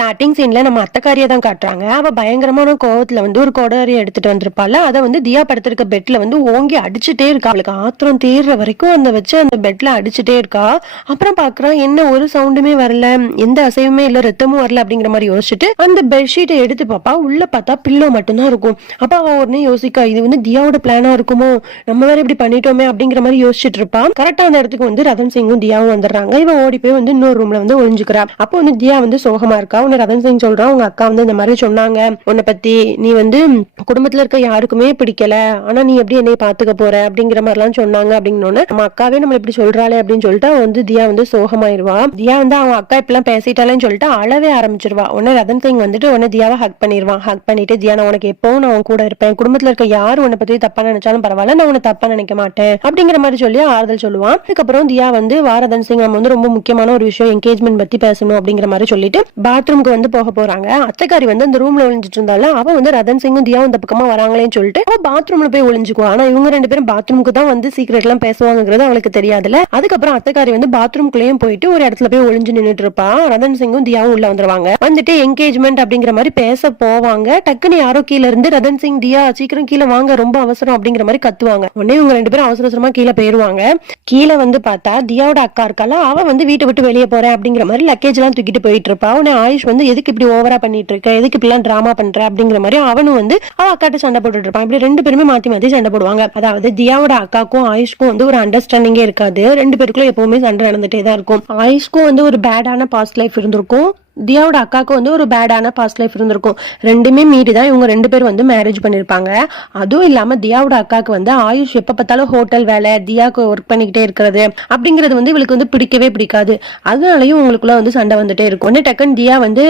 Starting சீன்ல நம்ம அத்தக்காரியை தான் காட்டுறாங்க. அவ பயங்கரமான கோவத்துல வந்து ஒரு கொடரி எடுத்துட்டு வந்திருப்பாள். அதை வந்து தியா படுத்திருக்க பெட்ல வந்து ஓங்கி அடிச்சுட்டே இருக்கா. அவளுக்கு ஆத்திரம் தீர்ற வரைக்கும் அந்த வச்சு அந்த பெட்ல அடிச்சுட்டே இருக்கா. அப்புறம் பாக்குறா என்ன ஒரு சவுண்டுமே வரல. எந்த அசைவுமே இல்ல ரத்தமும் வரல அப்படிங்கிற மாதிரி யோசிச்சுட்டு அந்த பெட்ஷீட்டை எடுத்து பாப்பா. உள்ள பார்த்தா பில்லோ மட்டும்தான் இருக்கும். அப்ப அவ உடனே யோசிக்கா இது வந்து தியாவோட பிளானா இருக்குமோ? நம்ம வேற இப்படி பண்ணிட்டோமே அப்படிங்கிற மாதிரி யோசிச்சுட்டு இருப்பான் கரெக்டா அந்த இடத்துக்கு வந்து ரதன் சிங்கும் தியாவும் வந்துடுறாங்க. இவன் ஓடி போய் வந்து இன்னொரு ரூம்ல வந்து ஒளிஞ்சுக்கிறா. அப்போ வந்து தியா வந்து சோகமா இருக்கா அவங்க ரதன் சிங் சொல்றான் உங்க அக்கா வந்து இந்த மாதிரி சொன்னாங்க. உன்னை பத்தி நீ வந்து குடும்பத்துல இருக்க யாருக்குமே பிடிக்கல. ஆனா நீ எப்படி என்னை பாத்துக்க போற அப்படிங்கிற மாதிரி எல்லாம் சொன்னாங்க அப்படின்னோன்னு நம்ம அக்காவே நம்ம இப்படி சொல்றாளே அப்படின்னு சொல்லிட்டு அவன் வந்து தியா வந்து சோகமாயிருவா. தியா வந்து அவன் அக்கா இப்பெல்லாம் பேசிட்டாலேன்னு சொல்லிட்டு அழவே ஆரம்பிச்சிருவா. உடனே ரதன் சிங் வந்துட்டு உடனே தியாவை ஹக் பண்ணிடுவான் ஹக் பண்ணிட்டு தியா நான் உனக்கு எப்பவும் நான் உன் கூட இருப்பேன். குடும்பத்துல இருக்க யாரும் உன்னை பத்தி தப்பா நினைச்சாலும் பரவாயில்ல. நான் உன்னை தப்பா நினைக்க மாட்டேன். அப்படிங்கிற மாதிரி சொல்லி ஆறுதல் சொல்லுவான் அதுக்கப்புறம் தியா வந்து வாரதன் சிங் நம்ம வந்து ரொம்ப முக்கியமான ஒரு விஷயம் என்கேஜ்மெண்ட் பத்தி பேசணும். அப்படிங்கிற மாதிரி சொல்லிட்டு பாத்ரூம்க்கு வந்து போக போறாங்க. அத்தைக்காரி வந்து அந்த ரூம்ல ஒளிஞ்சிட்டு இருந்தால அவ வந்து ரதன் சிங்கும் தியாவும் இந்த பக்கமா வராங்களேன்னு சொல்லிட்டு அவ பாத்ரூம்ல போய் ஒளிஞ்சுக்குவா. ஆனா இவங்க ரெண்டு பேரும் பாத்ரூமுக்கு தான் வந்து சீக்கிரட் எல்லாம் பேசுவாங்கிறது அவளுக்கு தெரியாதுல அதுக்கப்புறம் அத்தைக்காரி வந்து பாத்ரூம்குள்ளேயும் போயிட்டு ஒரு இடத்துல போய் ஒளிஞ்சு நின்றுட்டு இருப்பா. ரதன் சிங்கும் தியாவும் உள்ள வந்துருவாங்க. வந்துட்டு என்கேஜ்மெண்ட் அப்படிங்கிற மாதிரி பேச போவாங்க. டக்குன்னு யாரோ கீழ இருந்து ரதன் சிங் தியா சீக்கிரம் கீழே வாங்க ரொம்ப அவசரம் அப்படிங்கிற மாதிரி கத்துவாங்க. உடனே இவங்க ரெண்டு பேரும் அவசர அவசரமா கீழே போயிருவாங்க. கீழே வந்து பார்த்தா தியாவோட அக்கா இருக்கால அவ வந்து வீட்டை விட்டு வெளியே போறேன் அப்படிங்கிற மாதிரி லக்கேஜ் எல்லாம் தூக்கிட்டு போயிட்டு இருப்பா. உடனே ஆயுஷ் வந்து எதுக்கு இப்படி ஓவரா பண்ணிட்டு இருக்க எதுக்கு இப்படிலாம் டிராமா பண்ற? அப்படிங்கிற மாதிரி அவனும் வந்து அவ அக்காட்ட சண்டை போட்டுட்டு இருப்பான். இப்படி ரெண்டு பேருமே மாத்தி மாத்தி சண்டை போடுவாங்க. அதாவது தியாவோட அக்காக்கும் ஆயுஷ்க்கும் வந்து ஒரு அண்டர்ஸ்டாண்டிங்கே இருக்காது. ரெண்டு பேருக்குள்ள எப்பவுமே சண்டை நடந்துட்டே தான் இருக்கும். ஆயுஷ்க்கும் வந்து ஒரு பேடான பாஸ்ட் லைஃப் இருந்திருக்கும். தியாவோட அக்காவுக்கு வந்து ஒரு பேடான பாஸ்ட் லைஃப் இருந்திருக்கும். ரெண்டுமே மீறி தான் இவங்க ரெண்டு பேரும் வந்து மேரேஜ் பண்ணியிருப்பாங்க அதுவும் இல்லாமல் தியாவோட அக்காவுக்கு வந்து ஆயுஷ் எப்போ பார்த்தாலும் ஹோட்டல் வேலை தியாவுக்கு ஒர்க் பண்ணிக்கிட்டே இருக்கிறது அப்படிங்கிறது வந்து இவளுக்கு வந்து பிடிக்கவே பிடிக்காது. அதனாலயும் உங்களுக்குள்ள வந்து சண்டை வந்துட்டே இருக்கும். உடனே டக்குன்னு தியா வந்து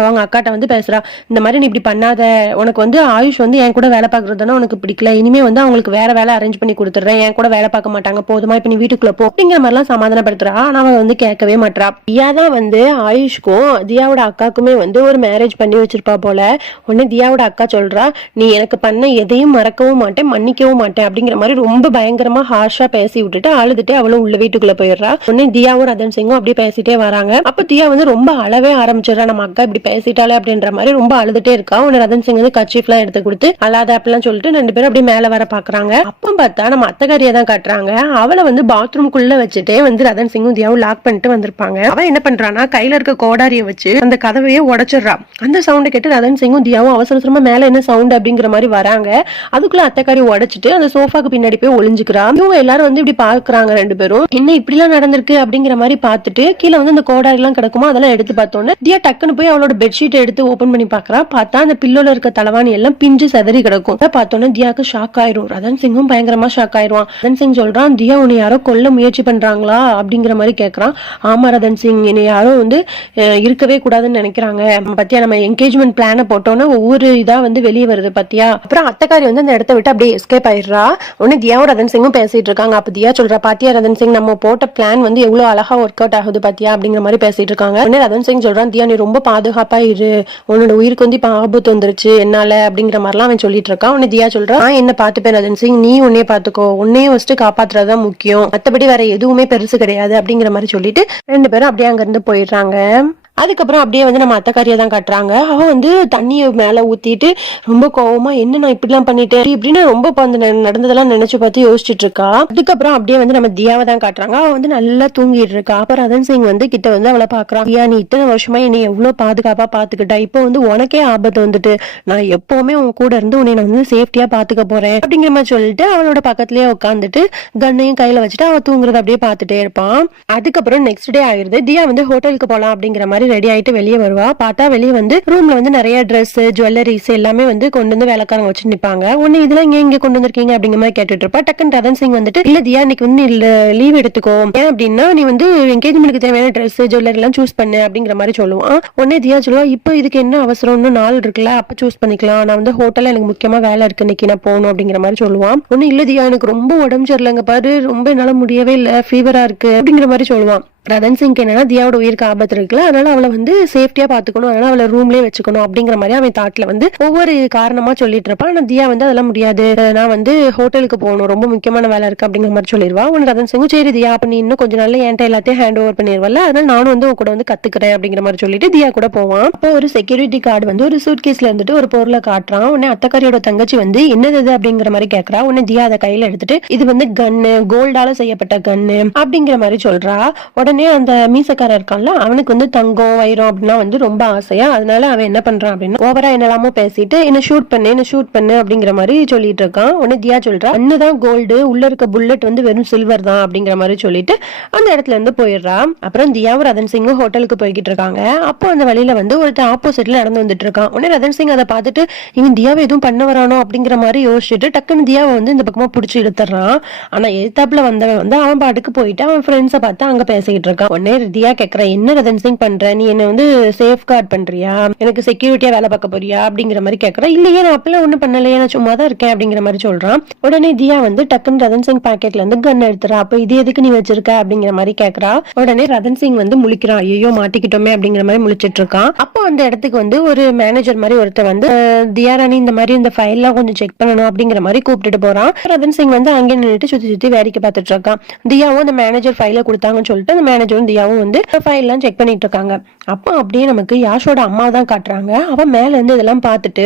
அவங்க அக்காட்ட வந்து பேசுறா இந்த மாதிரி நீ இப்படி பண்ணாத. உனக்கு வந்து ஆயுஷ் வந்து என் கூட வேலை பார்க்கறதுனா உனக்கு பிடிக்கல. இனிமே வந்து அவங்களுக்கு வேற வேலை அரேஞ்ச் பண்ணி கொடுத்துட்றேன். என் கூட வேலை பார்க்க மாட்டாங்க. போதுமா இப்போ நீ வீட்டுக்குள்ள போ. அப்படிங்கிற மாதிரிலாம் சமாதானப்படுத்துறா. ஆனால் அவன் வந்து கேட்கவே மாட்டா தியா தான் வந்து ஆயுஷ்க்கும் தியாவோட அக்காக்குமே வந்து ஒரு மேரேஜ் பண்ணி வச்சிருப்பா போல. உடனே தியாவோட அக்கா சொல்றா நீ எனக்கு பண்ண எதையும் மறக்கவும் மாட்டேன் மன்னிக்கவும் மாட்டேன் அப்படிங்கிற மாதிரி ரொம்ப பயங்கரமா ஹார்ஷா பேசி விட்டுட்டு அழுதுட்டு அவளும் உள்ள வீட்டுக்குள்ள போயிடுறா. உடனே தியாவும் ரதன் சிங்கும் அப்படியே பேசிட்டே வராங்க. அப்ப தியா வந்து ரொம்ப அளவே ஆரம்பிச்சிடுறா நம்ம அக்கா இப்படி பேசிட்டாலே அப்படின்ற மாதிரி ரொம்ப அழுதுட்டே இருக்கா. உடனே ரதன் சிங் வந்து கச்சீஃப் எல்லாம் எடுத்து கொடுத்து அல்லாத அப்படிலாம் சொல்லிட்டு ரெண்டு பேரும் அப்படியே மேல வர பாக்குறாங்க. அப்ப பார்த்தா நம்ம அத்தகாரியை தான் காட்டுறாங்க. அவளை வந்து பாத்ரூம்குள்ள வச்சுட்டே வந்து ரதன் சிங்கும் தியாவும் லாக் பண்ணிட்டு வந்திருப்பாங்க. அவன் என்ன பண்றானா கையில இருக்க கோடாரியை வச்சு அந்த கதவையே உடைச்சிடுறா அந்த சவுண்டை கேட்டு ரதன் சிங்கும் தியாவும் அவசர அவசரமா மேல என்ன சவுண்ட் அப்படிங்கிற மாதிரி வராங்க. அதுக்குள்ள அத்தைக்காரி உடைச்சிட்டு அந்த சோஃபாக்கு பின்னாடி போய் ஒளிஞ்சுக்கிறா இவங்க எல்லாரும் வந்து இப்படி பாக்குறாங்க ரெண்டு பேரும். என்ன இப்படி எல்லாம் நடந்திருக்கு அப்படிங்கிற மாதிரி பார்த்துட்டு கீழே வந்து அந்த கோடாரி எல்லாம் கிடக்குமோ அதெல்லாம் எடுத்து பார்த்தோன்னே தியா டக்குன்னு போய் அவளோட பெட்ஷீட் எடுத்து ஓபன் பண்ணி பாக்குறா பார்த்தா அந்த பில்லோல இருக்க தலவாணி எல்லாம் பிஞ்சு செதறி கிடக்கும். அதை பார்த்தோன்னே தியாக்கு ஷாக் ஆயிரும். ரதன் சிங்கும் பயங்கரமா ஷாக் ஆயிருவான். ரதன் சிங் சொல்றான் தியா உன்னை யாரோ கொல்ல முயற்சி பண்றாங்களா? அப்படிங்கிற மாதிரி கேக்குறான். ஆமா ரதன் சிங் என்னை யாரோ வந்து இருக்க இருக்கவே கூடாதுன்னு நினைக்கிறாங்க. பத்தியா நம்ம என்கேஜ்மெண்ட் பிளான போட்டோம்னா ஒவ்வொரு இதா வந்து வெளியே வருது பத்தியா? அப்புறம் அத்தக்காரி வந்து அந்த இடத்த விட்டு அப்படியே எஸ்கேப் ஆயிடுறா. உடனே தியாவும் ரதன் சிங்கும் பேசிட்டு இருக்காங்க. அப்ப தியா சொல்றா பாத்தியா ரதன் சிங் நம்ம போட்ட பிளான் வந்து எவ்வளவு அழகா ஒர்க் அவுட் ஆகுது பாத்தியா? அப்படிங்கிற மாதிரி பேசிட்டு இருக்காங்க. உடனே ரதன் சிங் சொல்றான் தியா நீ ரொம்ப பாதுகாப்பா இரு. உன்னோட உயிருக்கு வந்து இப்ப ஆபத்து வந்துருச்சு. என்னால? அப்படிங்கிற மாதிரிலாம் அவன் சொல்லிட்டு இருக்கான். உடனே தியா சொல்றான் "நான் என்ன பாத்துப்பேன் ரதன் சிங்? நீ உன்னைய பாத்துக்கோ உன்னையும் ஃபர்ஸ்ட் காப்பாத்துறதுதான் முக்கியம். மத்தபடி வேற எதுவுமே பெருசு கிடையாது. அப்படிங்கிற மாதிரி சொல்லிட்டு ரெண்டு பேரும் அப்படியே அங்க இருந்து போயிடுறாங்க. அதுக்கப்புறம் அப்படியே வந்து நம்ம அத்தைக்காரியை தான் காட்டுறாங்க. அவள் வந்து தண்ணியை மேலே ஊற்றிட்டு ரொம்ப கோவமாக என்ன நான் இப்படிலாம் பண்ணிட்டேன்? இப்படின்னு ரொம்ப இப்ப அந்த நடந்ததெல்லாம் நினச்சி பார்த்து யோசிச்சுட்டு இருக்கா. அதுக்கப்புறம் அப்படியே வந்து நம்ம தியாவை தான் காட்டுறாங்க. அவள் வந்து நல்லா தூங்கிட்டு இருக்கா. அப்புறம் ரதன் சிங் வந்து கிட்ட வந்து அவளை பார்க்குறான். தியா நீ இத்தனை வருஷமா என்னை எவ்வளோ பாதுகாப்பாக பார்த்துக்கிட்டா? இப்போ வந்து உனக்கே ஆபத்து வந்துட்டு. நான் எப்போவுமே உன் கூட இருந்து உன்னை நான் வந்து சேஃப்டியாக பார்த்துக்க போகிறேன் அப்படிங்கிற மாதிரி சொல்லிட்டு அவளோட பக்கத்துலேயே உட்காந்துட்டு கண்ணையும் கையில் வச்சுட்டு அவள் தூங்குறத அப்படியே பார்த்துட்டே இருப்பான். அதுக்கப்புறம் நெக்ஸ்ட் டே ஆயிடுது. தியா வந்து ஹோட்டலுக்கு போகலாம் அப்படிங்கிற மாதிரி ரெடி ஆயிட்டு வெளியே வருவா. பார்த்தா வெளியே வந்து ரூம்ல வந்து நிறைய ட்ரெஸ் ஜுவல்லரிஸ் எல்லாமே வந்து கொண்டு வந்து வேலைக்காரங்க வச்சு நிப்பாங்க. ஒண்ணு இதெல்லாம் இங்க இங்க கொண்டு வந்திருக்கீங்க அப்படிங்கிற மாதிரி கேட்டுட்டு இருப்பா. டக்குன்னு ரதன் சிங் வந்துட்டு இல்ல தியா இன்னைக்கு வந்து நீ லீவ் எடுத்துக்கோ. ஏன் அப்படின்னா நீ வந்து என்கேஜ்மெண்ட்க்கு தேவையான ட்ரெஸ் ஜுவல்லரி எல்லாம் சூஸ் பண்ணு அப்படிங்கிற மாதிரி சொல்லுவான் உடனே தியா சொல்லுவா இப்போ இதுக்கு என்ன அவசரம்? இன்னும் நாள் இருக்குல்ல. அப்ப சூஸ் பண்ணிக்கலாம். நான் வந்து ஹோட்டல்ல எனக்கு முக்கியமா வேலை இருக்கு. இன்னைக்கு நான் போகணும் அப்படிங்கிற மாதிரி சொல்லுவான் ஒண்ணு இல்ல தியா எனக்கு ரொம்ப உடம்பு சரியில்லைங்க பாரு. ரொம்ப என்னால முடியவே இல்ல. ஃபீவரா இருக்கு அப்படிங்கிற மாதிரி சொல்லுவான் ரதன் சிங் என்னன்னா தியாவோட உயிருக்கு ஆபத்து இருக்குல்ல அதனால அவளை வந்து சேஃப்டியா பாத்துக்கணும் அதனால அவளை ரூம்லயே வச்சுக்கணும் அப்படிங்கிற மாதிரி அவன் தாட்ல வந்து ஒவ்வொரு காரணமா சொல்லிட்டு இருப்பான். ஆனா தியா வந்து அதெல்லாம் முடியாது. நான் வந்து ஹோட்டலுக்கு போகணும் ரொம்ப முக்கியமான வேலை இருக்கு அப்படிங்கிற மாதிரி சொல்லிடுவா. உன் ரதன் சிங்கும் சரி தியா அப்ப நீ இன்னும் கொஞ்ச நாள்ல என்கிட்ட எல்லாத்தையும் ஹேண்ட் ஓவர் பண்ணிடுவல அதனால நானும் வந்து உன் கூட வந்து கத்துக்கிறேன் அப்படிங்கிற மாதிரி சொல்லிட்டு தியா கூட போவான். அப்போ ஒரு செக்யூரிட்டி கார்டு வந்து ஒரு சூட் கேஸ்ல இருந்துட்டு ஒரு பொருளை காட்டுறான். உடனே அத்தக்காரியோட தங்கச்சி வந்து என்னது இது? அப்படிங்கிற மாதிரி கேக்குறா. உடனே தியா அதை கையில எடுத்துட்டு இது வந்து கன்னு கோல்டால செய்யப்பட்ட கன்னு அப்படிங்கிற மாதிரி சொல்றா. உடனே உடனே அந்த மீசக்காரர் இருக்கான்ல அவனுக்கு வந்து தங்கம் வைரம் அப்படின்னா வந்து ரொம்ப ஆசையா? அதனால அவன் என்ன பண்றான் அப்படின்னா ஓவரா என்னெல்லாமோ பேசிட்டு என்ன ஷூட் பண்ணு என்ன ஷூட் பண்ணு அப்படிங்கிற மாதிரி சொல்லிட்டு இருக்கான். உடனே தியா சொல்றா அண்ணுதான் கோல்டு உள்ள இருக்க புல்லட் வந்து வெறும் சில்வர் தான் அப்படிங்கிற மாதிரி சொல்லிட்டு அந்த இடத்துல இருந்து போயிடுறா. அப்புறம் தியாவும் ரதன் சிங்கும் ஹோட்டலுக்கு போய்கிட்டு இருக்காங்க. அப்போ அந்த வழியில வந்து ஒருத்தன் ஆப்போசிட்ல நடந்து வந்துட்டு இருக்கான். உடனே ரதன் சிங் அதை பார்த்துட்டு இவன் தியாவை எதுவும் பண்ண வரானோ? அப்படிங்கிற மாதிரி யோசிச்சுட்டு டக்குன்னு தியாவை வந்து இந்த பக்கமா புடிச்சு இழுத்துறான். ஆனா எதிர்த்தாப்புல வந்தவன் வந்து அவன் பாட்டுக்கு போயிட்டு அவன் ஃப்ரெண்ட்ஸை பார்த்து அங்க பேசிக்கிட்டு இருக்கான் உடனே தியா கேக்குறான் என்ன ரதன் சிங் பண்ற? நீ என்ன வந்து சேஃப் கார்டு பண்றியா? எனக்கு செக்யூரிட்டியா வேலை பார்க்க போறியா? அப்படிங்கிற மாதிரி கேக்குறான் இல்லையே நான் அப்பெல்லாம் ஒண்ணும் பண்ணலையே நான் சும்மா தான் இருக்கேன் அப்படிங்கிற மாதிரி சொல்றான். உடனே தியா வந்து டக்குன்னு ரதன் சிங் பாக்கெட்ல இருந்து கன் எடுத்துறா. அப்ப இது எதுக்கு நீ வச்சிருக்க? அப்படிங்கிற மாதிரி கேக்குறா. உடனே ரதன் சிங் வந்து முழிக்கிறான். ஐயோ மாட்டிக்கிட்டோமே அப்படிங்கிற மாதிரி முழிச்சிட்டு இருக்கான் அப்போ அந்த இடத்துக்கு வந்து ஒரு மேனேஜர் மாதிரி ஒருத்தர் வந்து தியா ராணி இந்த மாதிரி இந்த ஃபைல் எல்லாம் கொஞ்சம் செக் பண்ணணும் அப்படிங்கிற மாதிரி கூப்பிட்டுட்டு போறான். ரதன் சிங் வந்து அங்கே நின்னுட்டு சுத்தி சுத்தி வேடிக்கை பார்த்துட்டு இருக்கான் தியாவும் அந்த மேனேஜர் ஃபைல கொடுத்தாங்கன்னு சொல்லிட்டு அந்த மேனேஜரும் தியாவும் வந்து ஃபைல் எல்லாம் செக் பண்ணிட்டு இருக்காங்க. அப்போ அப்படியே நமக்கு யாஷோட அம்மா தான் காட்டுறாங்க. அவன் மேல இருந்து இதெல்லாம் பார்த்துட்டு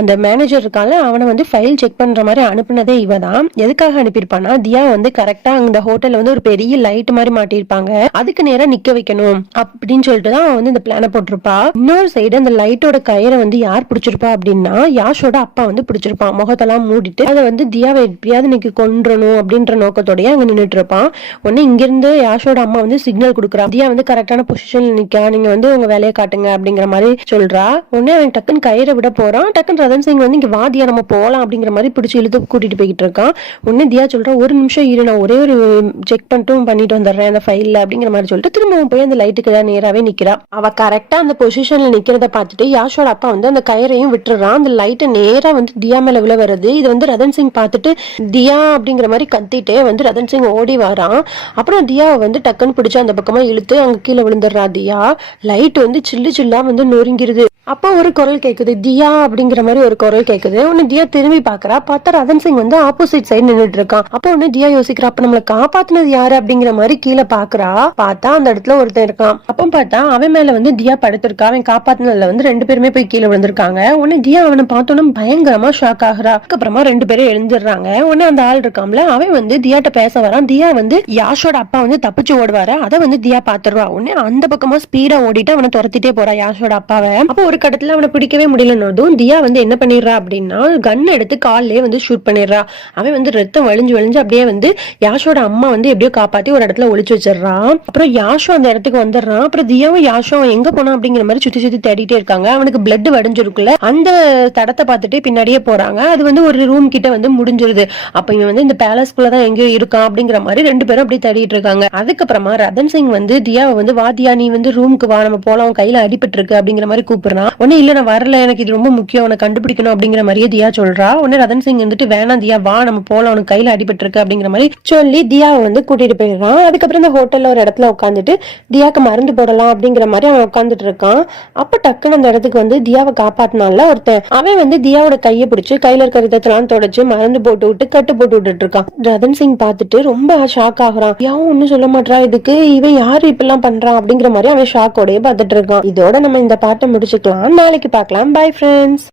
அந்த மேனேஜர் இருக்கால அவனை வந்து ஃபைல் செக் பண்ற மாதிரி அனுப்புனதே இவ தான். எதுக்காக அனுப்பியிருப்பானா தியா வந்து கரெக்டா அந்த ஹோட்டல்ல வந்து ஒரு பெரிய லைட் மாதிரி மாட்டியிருப்பாங்க. அதுக்கு நேராக நிற்க வைக்கணும் அப்படின்னு சொல்லிட்டு தான் அவன் வந்து இந்த பிளான போட்டிருப்பா. இன்னொரு சைடு அந்த லைட்டோட கயிறை வந்து யார் பிடிச்சிருப்பா அப்படின்னா யாஷோட அப்பா வந்து பிடிச்சிருப்பான் முகத்தெல்லாம் மூடிட்டு அதை வந்து தியாவை எப்படியாவது இன்னைக்கு கொன்றணும் அப்படின்ற நோக்கத்தோடய அங்கே நின்னுட்டு இருப்பான். உடனே இங்கிருந்து யாஷோட அம்மா வந்து சிக்னல் கொடுக்குறான் தியா வந்து கரெக்டான பொசிஷன்ல நிக்கா. நீங்க வந்து உங்க வேலையை காட்டுங்க அப்படிங்கிற மாதிரி சொல்றா. உடனே அவன் டக்குன்னு கயிறை விட போறான். டக்குன்னு ரதன் சிங் வந்து இங்க வாதியா நம்ம போகலாம் அப்படிங்கிற மாதிரி பிடிச்சி இழுத்து கூட்டிட்டு போய்கிட்டு இருக்கான். உடனே தியா சொல்றான் ஒரு நிமிஷம் இரு நான் ஒரே ஒரு செக் பண்ணிட்டும் பண்ணிட்டு வந்துடுறேன் அந்த ஃபைல்ல அப்படிங்கிற மாதிரி சொல்லிட்டு திரும்பவும் போய் அந்த லைட்டுக்கு தான் நேராவே நிக்கிறா. அவ கரெக்டா அந்த பொசிஷன்ல நிக்கிறத பார்த்துட்டு யாஷோட அப்பா வந்து அந்த கயிறையும் விட்டுறான். அந்த லைட்டை நேரா வந்து தியா மேல விழ வருது. இது வந்து ரதன் சிங் பார்த்துட்டு தியா அப்படிங்கிற மாதிரி கத்திட்டே வந்து ரதன் சிங் ஓடி வரான். அப்புறம் தியாவை வந்து டக்குன்னு பிடிச்சு அந்த பக்கமா இழுத்து அங்கே கீழே விழுந்துடுறா தியா. லைட் வந்து சில்லு சில்லா வந்து நொறுங்கிருது. அப்போ ஒரு குரல் கேட்குது தியா அப்படிங்கிற மாதிரி ஒரு குரல் கேக்குது. உடனே தியா திரும்பி பாக்குறா. பார்த்தா ரதன் சிங் வந்து ஆப்போசிட் சைடு நின்னுட்டு இருக்கான். அப்போ உடனே தியா யோசிக்கிறா. அப்ப நம்மளை காப்பாத்துனது யாரு அப்படிங்கிற மாதிரி கீழே பாக்குறா. பார்த்தா அந்த இடத்துல ஒருத்தன் இருக்கான். அப்போ பார்த்தா அவன் மேல வந்து தியா படுத்திருக்கா. அவன் காப்பாத்துனதுல வந்து ரெண்டு பேருமே போய் கீழே விழுந்திருக்காங்க. உடனே தியா அவனை பார்த்தோன்னு பயங்கரமா ஷாக் ஆகுறா. அதுக்கப்புறமா ரெண்டு பேரும் எழுந்துடுறாங்க. உடனே அந்த ஆள் இருக்கான்ல அவன் வந்து தியாட்ட பேச வரான். தியா வந்து யாஷோட அப்பா வந்து தப்பிச்சு ஓடுவாரு. அதை வந்து தியா பாத்துருவா உடனே அந்த பக்கமா ஸ்பீடா ஓடிட்டு அவனை துரத்திட்டே போறா யாஷோட அப்பாவை. அப்போ ஒரு கட்டத்துல அவனை பிடிக்கவே முடியலன்னதும் தியா வந்து என்ன பண்ணிடுறா அப்படின்னா கன் எடுத்து கால்லே வந்து ஷூட் பண்ணிடுறா. அவன் வந்து ரத்தம் வழிஞ்சு வழிஞ்சு அப்படியே வந்து யாஷோட அம்மா வந்து எப்படியோ காப்பாத்தி ஒரு இடத்துல ஒழிச்சு வச்சிடுறான். அப்புறம் யாஷோ அந்த இடத்துக்கு வந்துடுறான். அப்புறம் தியாவும் யாஷோ அவன் எங்க போனா அப்படிங்கிற மாதிரி சுத்தி சுத்தி தேடிட்டே இருக்காங்க. அவனுக்கு பிளட் வடிஞ்சிருக்குல்ல. அந்த தடத்தை பார்த்துட்டு பின்னாடியே போறாங்க. அது வந்து ஒரு ரூம் கிட்ட வந்து முடிஞ்சிருது. அப்ப இவன் வந்து இந்த பேலஸ்குள்ள தான் எங்கேயோ இருக்கான் அப்படிங்கிற மாதிரி ரெண்டு பேரும் அப்படியே தேடிட்டு இருக்காங்க. அதுக்கப்புறமா ரதன் சிங் வந்து தியாவை வந்து வாத்தியா நீ வந்து ரூமுக்கு வா. நம்ம போலாம். அவன் கையில அடிபட்டு இருக்கு அப்படிங்கிற மாதிரி கூப்பிடுறான். சொல்றான் உடனே இல்ல நான் வரல. எனக்கு இது ரொம்ப முக்கியம். அவனை கண்டுபிடிக்கணும். அப்படிங்கிற மாதிரியே தியா சொல்றா. உடனே ரதன் சிங் வந்துட்டு வேணாம் தியா வா. நம்ம போலாம். அவனுக்கு கையில அடிபட்டு இருக்கு அப்படிங்கிற மாதிரி சொல்லி தியாவை வந்து கூட்டிட்டு போயிடுறான். அதுக்கப்புறம் இந்த ஹோட்டல்ல ஒரு இடத்துல உட்காந்துட்டு தியாக்கு மருந்து போடலாம். அப்படிங்கிற மாதிரி அவன் உட்காந்துட்டு இருக்கான். அப்ப டக்குன்னு அந்த இடத்துக்கு வந்து தியாவை காப்பாத்தினால ஒருத்தன். அவன் வந்து தியாவோட கையை பிடிச்சு கையில இருக்கிற ரத்தத்தெல்லாம் தொடச்சு மருந்து போட்டு விட்டு கட்டு போட்டு விட்டுட்டு இருக்கான். ரதன் சிங் பார்த்துட்டு ரொம்ப ஷாக் ஆகுறான். யாவும் ஒன்னும் சொல்ல மாட்டா இதுக்கு? இவன் யாரு இப்பெல்லாம் பண்றான்? அப்படிங்கிற மாதிரி அவன் ஷாக்கோடய பார்த்துட்டு இருக்கான். இதோட நம்ம இந்த பாட்டை முடிச்சுக்கலாம் நாளைக்கு பார்க்கலாம். Bye friends